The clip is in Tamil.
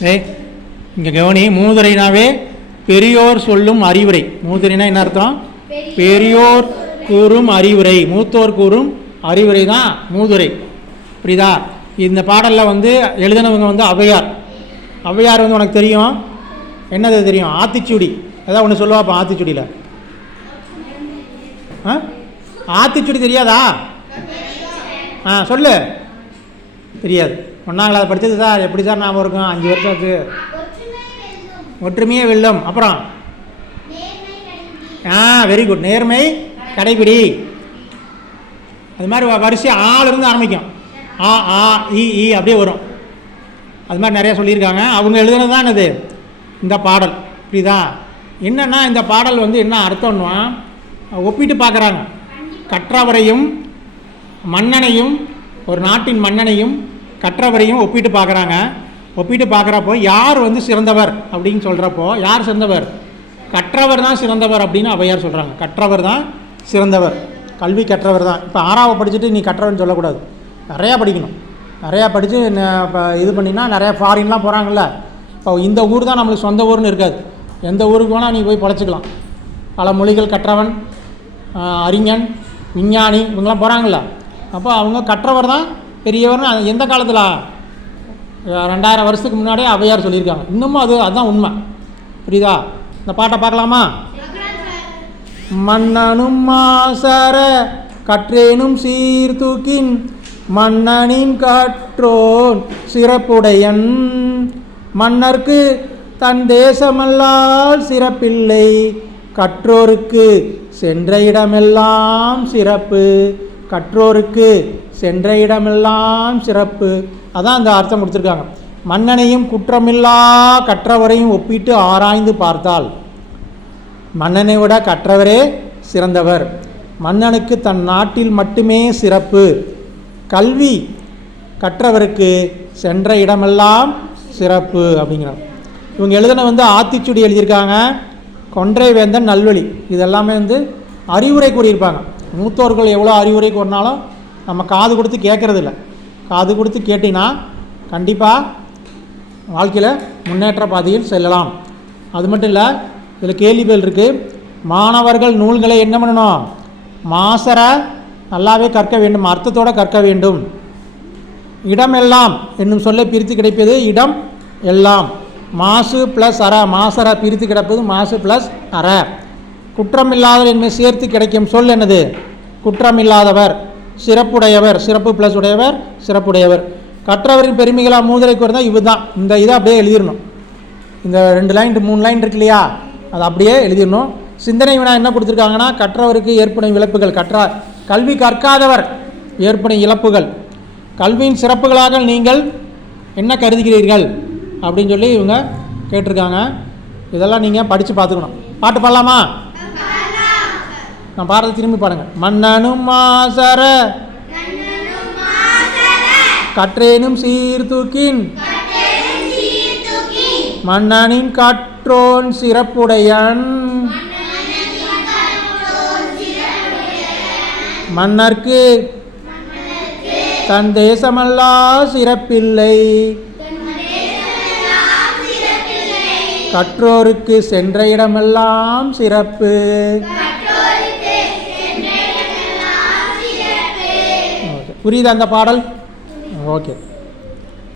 ஏய் இங்கே கவனி மூதுரைனாவே பெரியோர் சொல்லும் அறிவுரை. மூதுரைனா என்ன அர்த்தம்? பெரியோர் கூறும் அறிவுரை. மூத்தோர் கூறும் அறிவுரை தான் மூதுரை. புரியுதா? இந்த பாடலில் வந்து எழுதினவங்க வந்து ஔவையார். ஔவையார் வந்து உனக்கு தெரியும்? என்னது தெரியும்? ஆத்திச்சூடி. ஏதாவது ஒன்று சொல்லுவாப்பா ஆத்திச்சூடியில். ஆ? ஆத்திச்சூடி தெரியாதா? ஆ சொல்லு. தெரியாது. ஒன்றாம் கிளாஸ் படித்தது சார் எப்படி சார் ஞாபகம் இருக்கும்? அஞ்சு வருஷம் ஆச்சு ஒற்றுமையே வெல்லும். அப்புறம்? ஆ வெரி குட் நேர்மை கடைபிடி. அது மாதிரி வ- வரிசை ஆள் இருந்து ஆரம்பிக்கும். ஆ ஆ இ இ அப்படியே வரும். அது மாதிரி நிறையா சொல்லியிருக்காங்க. அவங்க எழுதுனது தான் இது இந்த பாடல். புரியுதா? என்னன்னா இந்த பாடல் வந்து என்ன அர்த்தம்னா ஒப்பிட்டு பார்க்குறாங்க. கற்றவரையும் மன்னனையும் ஒரு நாட்டின் மன்னனையும் கற்றவரையும் ஒப்பிட்டு பார்க்குறாங்க. ஒப்பிட்டு பார்க்குறப்போ யார் வந்து சிறந்தவர் அப்படின்னு சொல்கிறப்போ யார் சிறந்தவர்? கற்றவர் தான் சிறந்தவர் அப்படின்னு அவையார் சொல்கிறாங்க கற்றவர் தான் சிறந்தவர். கல்வி கற்றவர் தான். இப்போ ஆறாவை படிச்சுட்டு நீ கற்றவர்னு சொல்லக்கூடாது. நிறையா படிக்கணும். நிறையா படித்து இப்போ இது பண்ணினா நிறையா ஃபாரின்லாம் போகிறாங்கல்ல இப்போ இந்த ஊர் தான் நம்மளுக்கு சொந்த ஊர்னு இருக்காது. எந்த ஊருக்கு வேணால் நீ போய் பொழைச்சிக்கலாம். பல மொழிகள் கற்றவன் அறிஞன் விஞ்ஞானி இவங்கெல்லாம் போகிறாங்கல்ல அப்போ அவங்க கற்றவர் தான் பெரியவர்னு அது எந்த காலத்தில்? ரெண்டாயிரம் வருஷத்துக்கு முன்னாடியே அவையார் சொல்லியிருக்காங்க. இன்னமும் அது அதுதான் உண்மை. புரியுதா? இந்த பாட்டை பார்க்கலாமா? மன்னனும் மாசர கற்றேனும் சீர்தூக்கின் மன்னனின் கற்றோன் சிறப்புடையன். மன்னர்க்கு தன் தேசமல்லால் சிறப்பில்லை. கற்றோருக்கு சென்ற இடமெல்லாம் சிறப்பு. கற்றோருக்கு சென்ற இடமெல்லாம் சிறப்பு. அதான் அந்த அர்த்தம் கொடுத்துருக்காங்க. மன்னனையும் குற்றமில்லா கற்றவரையும் ஒப்பிட்டு ஆராய்ந்து பார்த்தால் மன்னனை விட கற்றவரே சிறந்தவர். மன்னனுக்கு தன் நாட்டில் மட்டுமே சிறப்பு. கல்வி கற்றவருக்கு சென்ற இடமெல்லாம் சிறப்பு அப்படிங்கிறார். இவங்க எழுதின வந்து ஆத்திச்சுடி எழுதியிருக்காங்க. கொன்றை வேந்தன் நல்வழி. இதெல்லாமே வந்து அறிவுரை கூறியிருப்பாங்க. மூத்தோர்கள் எவ்வளோ அறிவுரை கூறினாலும் நம்ம காது கொடுத்து கேட்குறதில்ல. காது கொடுத்து கேட்டினா கண்டிப்பாக வாழ்க்கையில் முன்னேற்ற பாதையில் செல்லலாம். அது மட்டும் இல்லை இதில் கேள்விகள் இருக்குது மாணவர்கள் நூல்களை என்ன பண்ணணும்? மாசர நல்லாவே கற்க வேண்டும் அர்த்தத்தோடு கற்க வேண்டும். இடம் எல்லாம் என்னும் சொல்லை பிரித்து கிடைப்பது இடம் எல்லாம். மாசு ப்ளஸ் அற மாசர பிரித்து கிடப்பது மாசு ப்ளஸ் அற. குற்றமில்லாதவர் என்பதை சேர்த்து கிடைக்கும் சொல் என்னது? குற்றமில்லாதவர் சிறப்புடையவர் சிறப்பு ப்ளஸ் உடையவர் சிறப்புடையவர். கற்றவரின் பெருமைகளா மூதலை இருந்தால் இவர் தான் இந்த இதை அப்படியே எழுதிடணும். இந்த ரெண்டு லைன் மூணு லைன் இருக்கு இல்லையா? அதை அப்படியே எழுதிடணும். சிந்தனை வினா என்ன கொடுத்துருக்காங்கன்னா கற்றவருக்கு ஏற்படும் இழப்புகள். கற்ற கல்வி கற்காதவர் ஏற்படும் இழப்புகள். கல்வியின் சிறப்புகளாக நீங்கள் என்ன கருதுகிறீர்கள்? அப்படின்னு சொல்லி இவங்க கேட்டிருக்காங்க. இதெல்லாம் நீங்கள் படித்து பார்த்துக்கணும். பாட்டு பாடலாமா? நான் பாடுறதை திரும்பி பாடுங்க மன்னனும் மாசர கற்றேனும் சீர்தூக்கின் மன்னனின் கற்றோன் சிறப்புடையன் மன்னர்க்கு தன் தேசமல்லா சிறப்பில்லை கற்றோருக்கு சென்ற இடமெல்லாம் சிறப்பு புரியுது அந்த பாடல்? ஓகே.